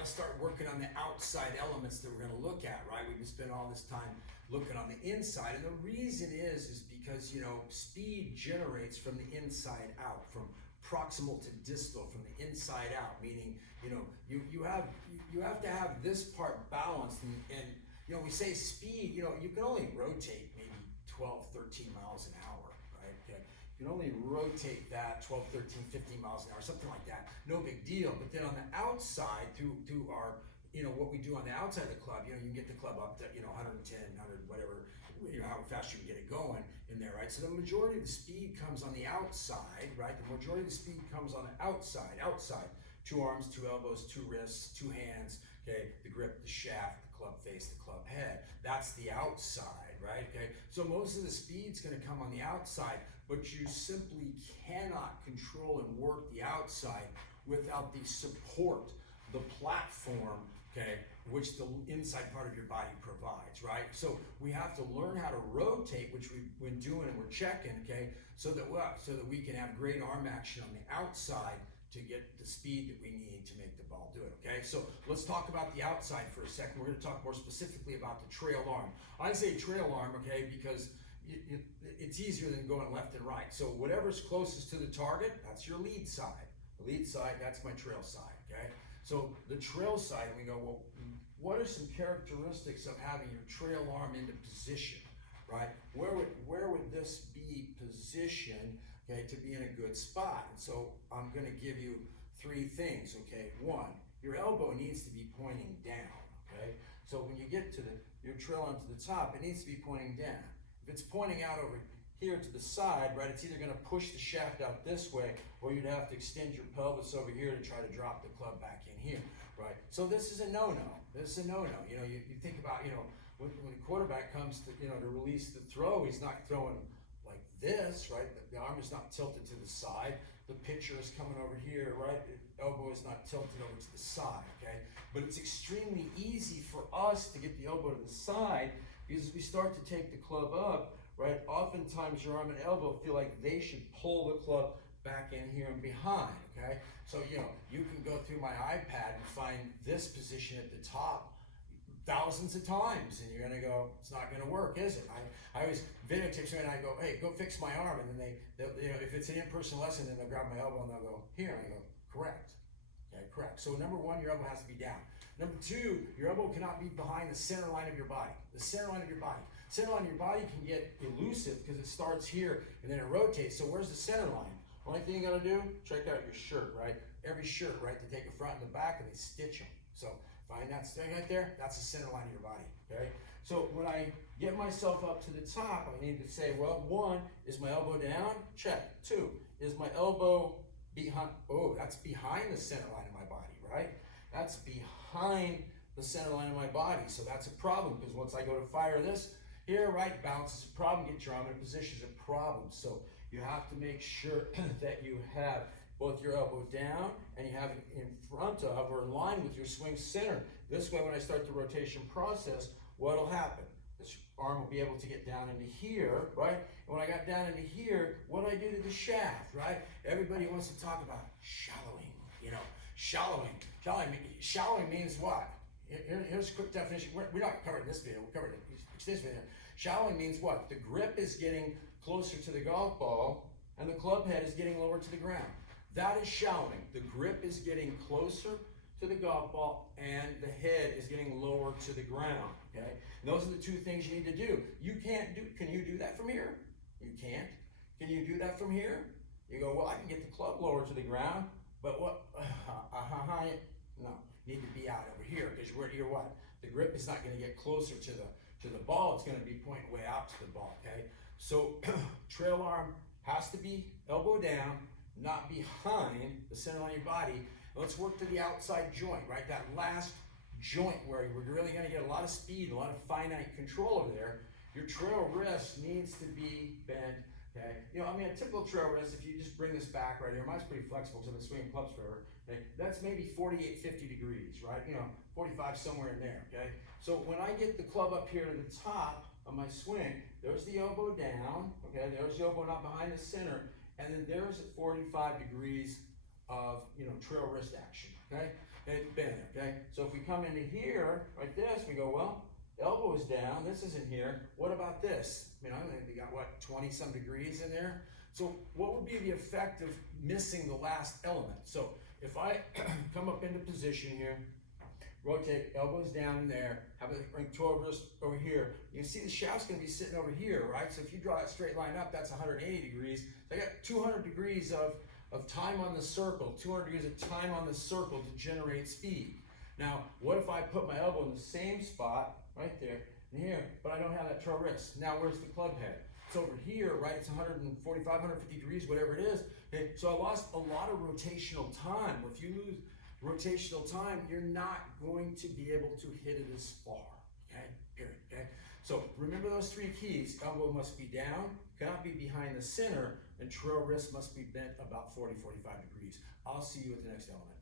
let's start working on the outside elements that we're gonna look at, right? We've been spending all this time looking on the inside, and the reason is because, you know, speed generates from the inside out, from proximal to distal, from the inside out, meaning, you know, you have to have this part balanced, and you know, we say speed, you know, you can only rotate maybe 12, 13 miles an hour, right? Okay. You can only rotate that 12, 13, 15 miles an hour, something like that. No big deal. But then on the outside, through our, you know, what we do on the outside of the club, you know, you can get the club up to, you know, 110, 100, whatever, you know, how fast you can get it going in there, right? So the majority of the speed comes on the outside, right? The majority of the speed comes on the outside. 2 arms, 2 elbows, 2 wrists, 2 hands, okay? The grip, the shaft, the club face, the club head. That's the outside, right? Okay. So most of the speed's gonna come on the outside, but you simply cannot control and work the outside without the support, the platform, okay, which the inside part of your body provides, right? So we have to learn how to rotate, which we've been doing and we're checking, okay, so that we can have great arm action on the outside to get the speed that we need to make the ball do it, okay? So let's talk about the outside for a second. We're gonna talk more specifically about the trail arm. I say trail arm, okay, because it's easier than going left and right. So whatever's closest to the target, that's your lead side. The lead side, that's my trail side, okay? So the trail side, we go, well, what are some characteristics of having your trail arm into position, right? Where would this be positioned, okay, to be in a good spot? And so I'm gonna give you 3 things, okay? 1, your elbow needs to be pointing down, okay? So when you get to your trail arm to the top, it needs to be pointing down. If it's pointing out over here to the side, right, it's either gonna push the shaft out this way, or you'd have to extend your pelvis over here to try to drop the club back in here, right? So this is a no-no. This is a no-no. You know, you think about, you know, when the quarterback comes to, you know, to release the throw, he's not throwing like this, right? The arm is not tilted to the side. The pitcher is coming over here, right? The elbow is not tilted over to the side, okay? But it's extremely easy for us to get the elbow to the side because as we start to take the club up, right, oftentimes your arm and elbow feel like they should pull the club back in here and behind, okay? So, you know, you can go through my iPad and find this position at the top thousands of times, and you're gonna go, it's not gonna work, is it? I always videotape somebody and I go, hey, go fix my arm, and then they'll, you know, if it's an in-person lesson, then they'll grab my elbow and they'll go, here, and I go, correct, okay, correct. So number 1, your elbow has to be down. Number 2, your elbow cannot be behind the center line of your body. The center line of your body. Center line of your body can get elusive because it starts here and then it rotates. So where's the center line? Only thing you gotta do, check out your shirt, right? Every shirt, right? They take the front and the back and they stitch them. So find that thing right there, that's the center line of your body, okay? So when I get myself up to the top, I need to say, well, 1, is my elbow down? Check. 2, is my elbow behind? Oh, that's behind the center line of my body, right? That's behind the center line of my body. So that's a problem because once I go to fire this here, right, bounce is a problem, get your arm in position is a problem. So you have to make sure that you have both your elbow down and you have it in front of or in line with your swing center. This way, when I start the rotation process, what'll happen? This arm will be able to get down into here, right? And when I got down into here, what do I do to the shaft, right? Everybody wants to talk about shallowing, you know, shallowing. Shallowing means what? Here's a quick definition. We're not covering this video, we're covering this video. Shallowing means what? The grip is getting closer to the golf ball and the club head is getting lower to the ground. That is shallowing. The grip is getting closer to the golf ball and the head is getting lower to the ground, okay? And those are the 2 things you need to do. You can't do, can you do that from here? You can't. Can you do that from here? You go, well, I can get the club lower to the ground, but what, no, you need to be out over here because you're what? The grip is not gonna get closer to the ball, it's gonna be pointing way out to the ball, okay? So trail arm has to be elbow down, not behind the center line of your body. Let's work to the outside joint, right? That last joint where we're really gonna get a lot of speed, a lot of finite control over there. Your trail wrist needs to be bent, okay? You know, I mean, a typical trail wrist, if you just bring this back right here, mine's pretty flexible because I've been swinging clubs forever, okay? That's maybe 48, 50 degrees, right? You know, 45 somewhere in there, okay? So when I get the club up here to the top of my swing, there's the elbow down, okay? There's the elbow not behind the center, and then there's at 45 degrees of, you know, trail wrist action, okay? It's been there, okay? So if we come into here, like this, we go, well, elbow is down, this isn't here. What about this? I mean, I think we got, what, 20 some degrees in there? So what would be the effect of missing the last element? So if I come up into position here, rotate, elbows down in there, have a bring toe wrist over here. You can see the shaft's gonna be sitting over here, right? So if you draw that straight line up, that's 180 degrees. So I got 200 degrees of time on the circle, 200 degrees of time on the circle to generate speed. Now, what if I put my elbow in the same spot, right there, and here, but I don't have that toe wrist? Now, where's the club head? It's over here, right? It's 145, 150 degrees, whatever it is. Okay? So I lost a lot of rotational time. If you lose rotational time, you're not going to be able to hit it as far, okay? Period, okay? So remember those three keys. Elbow must be down, cannot be behind the center, and trail wrist must be bent about 40, 45 degrees. I'll see you at the next element.